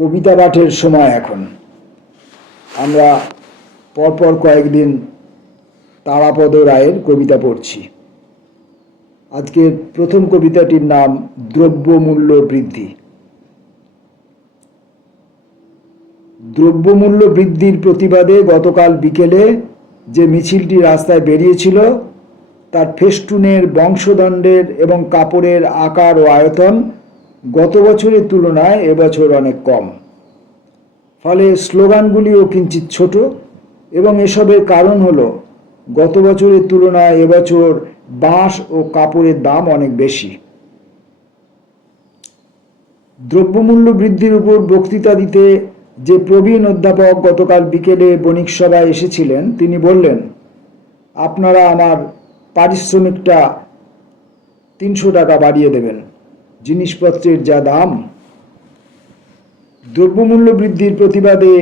কবিতা পাঠের সময় এখন। আমরা পরপর কয়েকদিন তারাপদ রায়ের কবিতা পড়ছি। আজকের প্রথম কবিতাটির নাম দ্রব্যমূল্য বৃদ্ধি। দ্রব্যমূল্য বৃদ্ধির প্রতিবাদে গতকাল বিকেলে যে মিছিলটি রাস্তায় বেরিয়েছিল তার ফেস্টুনের, বংশদণ্ডের এবং কাপড়ের আকার ও আয়তন গত বছরের তুলনায় এবছর অনেক কম। ফলে স্লোগানগুলিও কিঞ্চিত ছোট এবং এসবের কারণ হলো গত বছরের তুলনায় এবছর বাঁশ ও কাপড়ের দাম অনেক বেশি। দ্রব্যমূল্য বৃদ্ধির উপর বক্তৃতা দিতে যে প্রবীণ অধ্যাপক গতকাল বিকেলে বণিক সভায় এসেছিলেন, তিনি বললেন, আপনারা আমার পারিশ্রমিকটা 300 টাকা বাড়িয়ে দেবেন, জিনিসপত্রের যা দাম। দ্রব্যমূল্য বৃদ্ধির প্রতিবাদে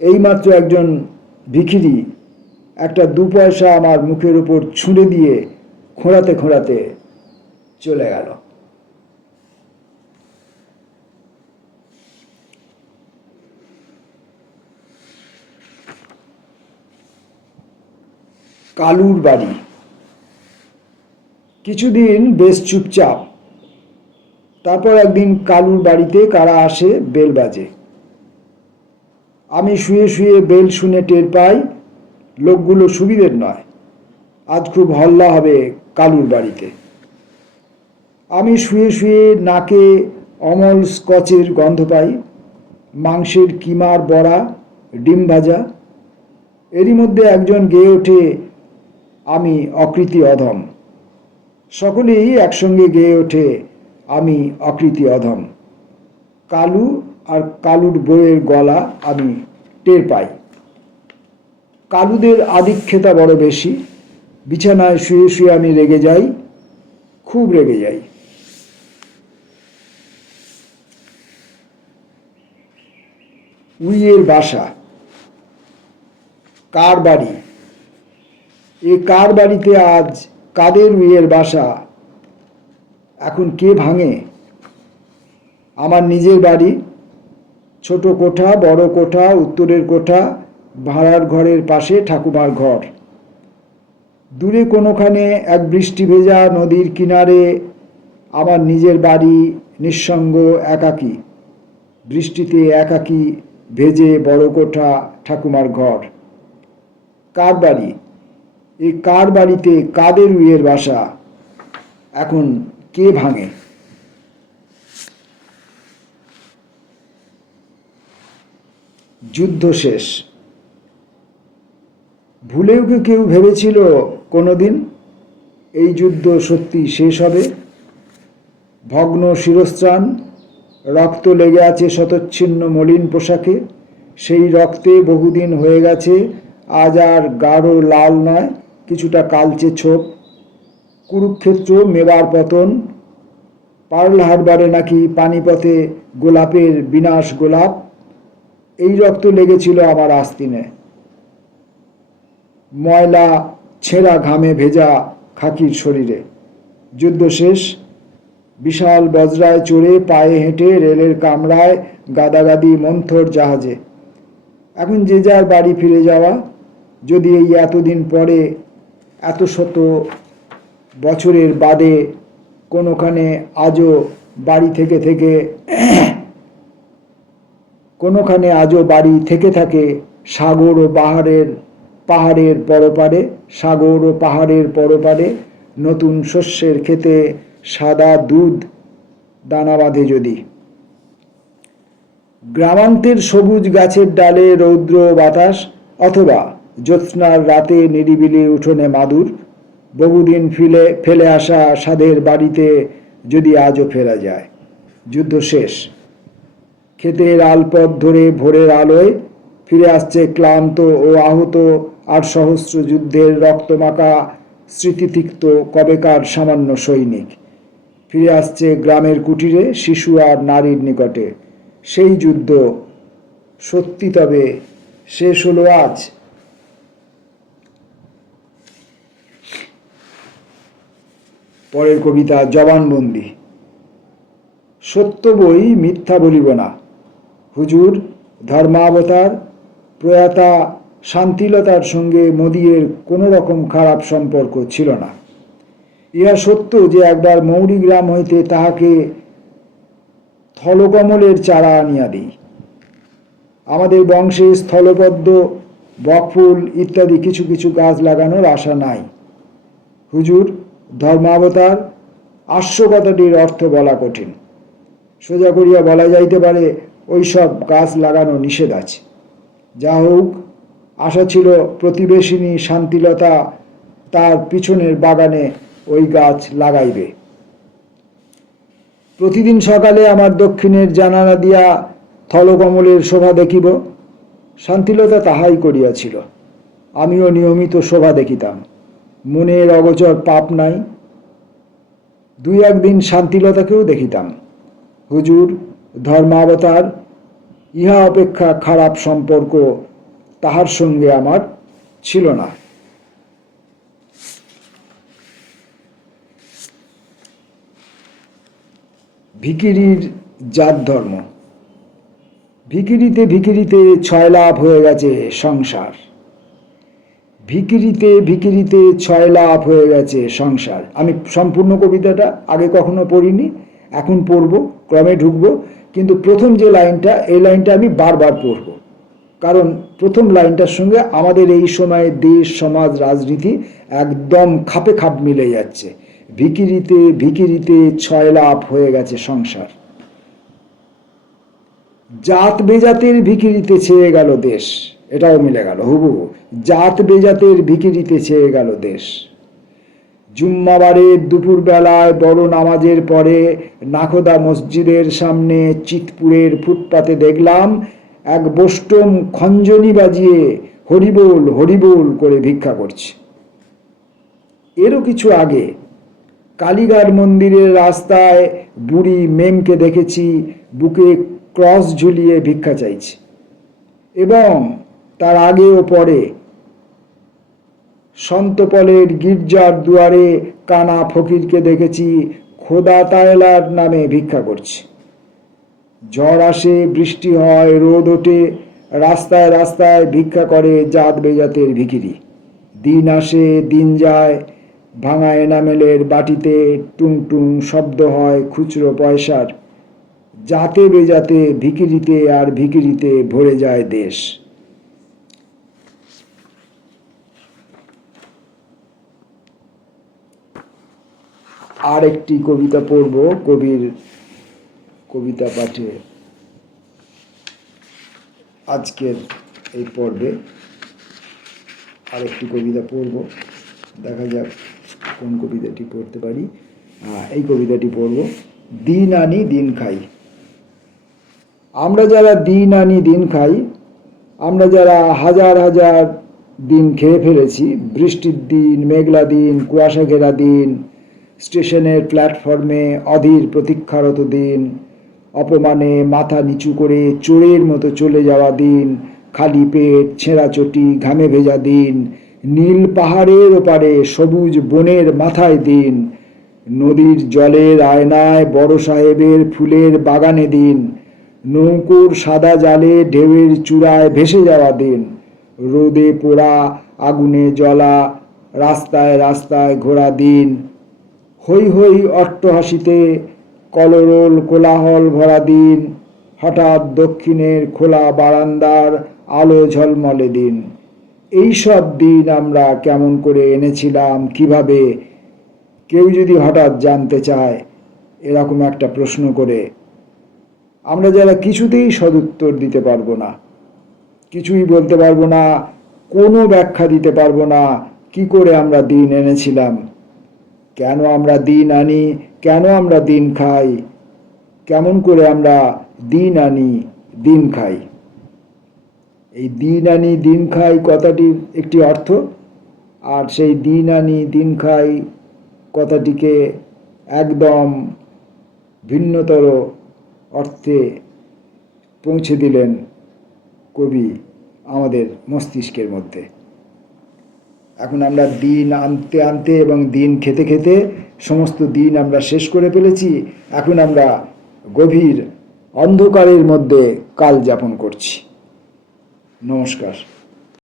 এইমাত্র একজন ভিখিরি একটা 2 পয়সা আমার মুখের উপর ছুঁড়ে দিয়ে খোঁড়াতে খোঁড়াতে চলে গেল। কালুর বাড়ি। কিছুদিন বেশ চুপচাপ, তারপর একদিন কালুর বাড়িতে কারা আসে বেল বাজে। আমি শুয়ে শুয়ে বেল শুনে টের পাই লোকগুলো সুবিধের নয়, আজ খুব হল্লা হবে কালুর বাড়িতে। আমি শুয়ে শুয়ে নাকে অমল স্কচের গন্ধ পাই, মাংসের কিমার বড়া, ডিম ভাজা। এরই মধ্যে একজন গেয়ে ওঠে, আমি অকৃতি অধম। সকলেই একসঙ্গে গেয়ে ওঠে, আমি অকৃতি অধম। কালু আর কালুর বউয়ের গলা আমি টের পাই। কালুদের আদিক্ষেতা বড় বেশি। বিছানায় শুয়ে শুয়ে আমি রেগে যাই, খুব রেগে যাই। উইয়ের বাসা। কার বাড়ি? এ কার বাড়িতে আজ কাদের উইয়ের বাসা? এখন কে ভাঙে? আমার নিজের বাড়ি, ছোট কোঠা, বড় কোঠা, উত্তরের কোঠা, ভাড়ার ঘরের পাশে ঠাকুমার ঘর। দূরে কোনোখানে এক বৃষ্টি ভেজা নদীর কিনারে আমার নিজের বাড়ি, নিঃসঙ্গ, একাকী। বৃষ্টিতে একাকী, ভেজে বড় কোঠা, ঠাকুমার ঘর। কার বাড়ি? এই কার বাড়িতে কাদের উইয়ের বাসা? এখন কে ভাঙে? যুদ্ধ শেষ। ভুলেও কি কেউ ভেবেছিল কোনোদিন এই যুদ্ধ সত্যি শেষ হবে? ভগ্ন শিরস্ত্রাণ, রক্ত লেগে আছে শতচ্ছিন্ন মলিন পোশাকে। সেই রক্তে বহুদিন হয়ে গেছে, আজ আর গাঢ় লাল নয়, কিছুটা কালচে ছোপ। কুরুক্ষেত্র, মেবার পতন, পার্ল হারবারে নাকি পানিপথে গোলাপের বিনাশ গোলাপ। এই রক্ত লেগেছিল আমার আস্তিনে। ময়লা ছেঁড়া ঘামে ভেজা খাকির শরীরে। যুদ্ধ শেষ। বিশাল বজরায় চড়ে, পায়ে হেঁটে, রেলের কামরায়, গাদাগাদি মন্থর জাহাজে। এখন যে যার বাড়ি ফিরে যাওয়া। যদি এই এতদিন পরে, এত শত বছরের বাদে কোনোখানে আজও বাড়ি থেকে থেকে কোনোখানে আজও বাড়ি থেকে থাকে সাগর ও পাহাড়ের পরপারে, সাগর ও পাহাড়ের পরপারে নতুন শস্যের ক্ষেতে সাদা দুধ দানা বাঁধে যদি। গ্রামান্তের সবুজ গাছের ডালে রৌদ্র বাতাস, অথবা জ্যোৎস্নার রাতে নিরিবিলি উঠোনে মাদুর। বহুদিন ফেলে আসা সাধের বাড়িতে যদি আজও ফেরা যায়। যুদ্ধ শেষ। ক্ষেতের আলপথ ধরে ভোরের আলোয় ফিরে আসছে ক্লান্ত ও আহত আর সহস্র যুদ্ধের রক্তমাখা স্মৃতিতিক্ত কবেকার সামান্য সৈনিক। ফিরে আসছে গ্রামের কুটিরে, শিশু আর নারীর নিকটে। সেই যুদ্ধ সত্যি তবে শেষ হলো আজ? পরের কবিতা জবানবন্দি। সত্য বই মিথ্যা বলিব না, হুজুর ধর্মাবতার প্রয়াতা শান্তিলতার সঙ্গে মোদিয়ের কোনো রকম খারাপ সম্পর্ক ছিল না। ইহা সত্য যে একবার মৌরি গ্রাম হইতে তাহাকে থলকমলের চারা আনিয়া দিই। আমাদের বংশে স্থলপদ্ম, বকফুল ইত্যাদি কিছু কিছু গাছ লাগানোর আশা নাই। হুজুর ধর্মাবতার আস্য কথাটির অর্থ বলা কঠিন। সোজা করিয়া বলা যাইতে পারে ওইসব গাছ লাগানো নিষেধ আছে। যা হোক, আশা ছিল প্রতিবেশিনী শান্তিলতা তার পিছনের বাগানে ওই গাছ লাগাইবে। প্রতিদিন সকালে আমার দক্ষিণের জানালা দিয়া থলকমলের শোভা দেখিব। শান্তিলতা তাহাই করিয়াছিল। আমিও নিয়মিত শোভা দেখিতাম। মনের অগোচর পাপ নাই। দুই একদিন শান্তিলতাকেও দেখিতাম। হুজুর ধর্মাবতার ইহা অপেক্ষা খারাপ সম্পর্ক তাহার সঙ্গে আমার ছিল না। ভিখিরির জাত ধর্ম। ভিখিরিতে ভিখিরিতে ছয় লাভ হয়ে গেছে সংসার। ভিখিরিতে ভিখিরিতে ছয় লাভ হয়ে গেছে সংসার। আমি সম্পূর্ণ কবিতাটা আগে কখনো পড়িনি, এখন পড়ব, ক্রমে ঢুকবো। কিন্তু প্রথম যে লাইনটা, এই লাইনটা আমি বারবার পড়ব, কারণ প্রথম লাইনটার সঙ্গে আমাদের এই সময়ে দেশ, সমাজ, রাজনীতি একদম খাপে খাপ মিলে যাচ্ছে। ভিখিরিতে ভিখিরিতে ছয় লাভ হয়ে গেছে সংসার। জাত বেজাতের ভিখিরিতে ছেয়ে গেল দেশ। এটাও মিলে গেল হুবহু। জাত বেজাতের ভিখিরিতে ছেয়ে গেল দেশ। জুম্মাবারের দুপুরবেলায় বড় নামাজের পরে নাখোদা মসজিদের সামনে চিতপুরের ফুটপাতে দেখলাম এক বোষ্টম খঞ্জনি বাজিয়ে হরিবোল হরিবোল করে ভিক্ষা করছে। এরও কিছু আগে কালীঘাট মন্দিরের রাস্তায় বুড়ি মেমকে দেখেছি বুকে ক্রস ঝুলিয়ে ভিক্ষা চাইছে। এবং তার আগে ও পরে সন্তপলের গির্জার দুয়ারে কানা ফকিরকে দেখেছি খোদা তায়লার নামে ভিক্ষা করছে। ঝড় আসে, বৃষ্টি হয়, রোদ ওঠে, রাস্তায় রাস্তায় ভিক্ষা করে জাত বেজাতের ভিখিরি। দিন আসে দিন যায়, ভাঙা এনামেলের বাটিতে টুং টুং শব্দ হয় খুচরো পয়সার। জাতে বেজাতে ভিখিরিতে আর ভিখিরিতে ভরে যায় দেশ। আর একটি কবিতা পড়ব কবির কবিতা পাঠে আজকের এই পর্বে। আরেকটি কবিতা পড়ব, দেখা যাক কোন কবিতাটি পড়তে পারি। এই কবিতাটি পড়ব, দিন আনি দিন খাই। আমরা যারা দিন আনি দিন খাই, আমরা যারা হাজার হাজার দিন খেয়ে ফেলেছি, বৃষ্টির দিন, মেঘলা দিন, কুয়াশা ঘেরা দিন, স্টেশনের প্ল্যাটফর্মে অধীর প্রতীক্ষারত দিন, অপমানে মাথা নিচু করে চোরের মতো চলে যাওয়া দিন, খালি পেট, ছেঁড়া চটি, ঘামে ভেজা দিন, নীল পাহাড়ের ওপারে সবুজ বনের মাথায় দিন, নদীর জলের আয়নায় বড় সাহেবের ফুলের বাগানে দিন, নৌকোর সাদা জালে ঢেউয়ের চূড়ায় ভেসে যাওয়া দিন, রোদে পোড়া আগুনে জ্বলা রাস্তায় রাস্তায় ঘোরা দিন, হৈ হৈ অট্টহাসিতে কলরোল কোলাহল ভরা দিন, হঠাৎ দক্ষিণের খোলা বারান্দার আলো ঝলমলে দিন। এই সব দিন আমরা কেমন করে এনেছিলাম, কিভাবে? কেউ যদি হঠাৎ জানতে চায় এরকম একটা প্রশ্ন করে, আমরা যারা কিছুতেই সদুত্তর দিতে পারবো না, কিছুই বলতে পারবো না, কোনো ব্যাখ্যা দিতে পারবো না কি করে আমরা দিন এনেছিলাম, কেন আমরা দিন আনি, কেন আমরা দিন খাই, কেমন করে আমরা দিন আনি দিন খাই। এই দিন আনি দিন খাই কথাটির একটি অর্থ, আর সেই দিন আনি দিন খাই কথাটিকে একদম ভিন্নতর অর্থে পৌঁছে দিলেন কবি আমাদের মস্তিষ্কের মধ্যে। এখন আমরা দিন আনতে আনতে এবং দিন খেতে খেতে সমস্ত দিন আমরা শেষ করে ফেলেছি। এখন আমরা গভীর অন্ধকারের মধ্যে কাল যাপন করছি। নমস্কার।